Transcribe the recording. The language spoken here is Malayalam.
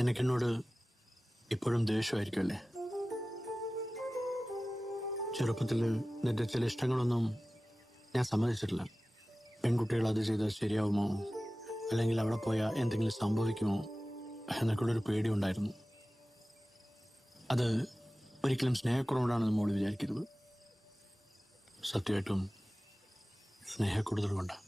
നിനക്കെന്നോട് ഇപ്പോഴും ദേഷ്യമായിരിക്കുമല്ലേ? ചെറുപ്പത്തിൽ നിന്റെ ചില ഇഷ്ടങ്ങളൊന്നും ഞാൻ സമ്മതിച്ചിട്ടില്ല. പെൺകുട്ടികൾ അത് ചെയ്താൽ ശരിയാവുമോ, അല്ലെങ്കിൽ അവിടെ പോയാൽ എന്തെങ്കിലും സംഭവിക്കുമോ എന്നൊക്കെയുള്ളൊരു പേടിയുണ്ടായിരുന്നു. അത് ഒരിക്കലും സ്നേഹക്കുറവുകൊണ്ടാണെന്ന് മോള് വിചാരിക്കരുത്. സത്യമായിട്ടും സ്നേഹക്കൂടുതൽ കൊണ്ടാണ്.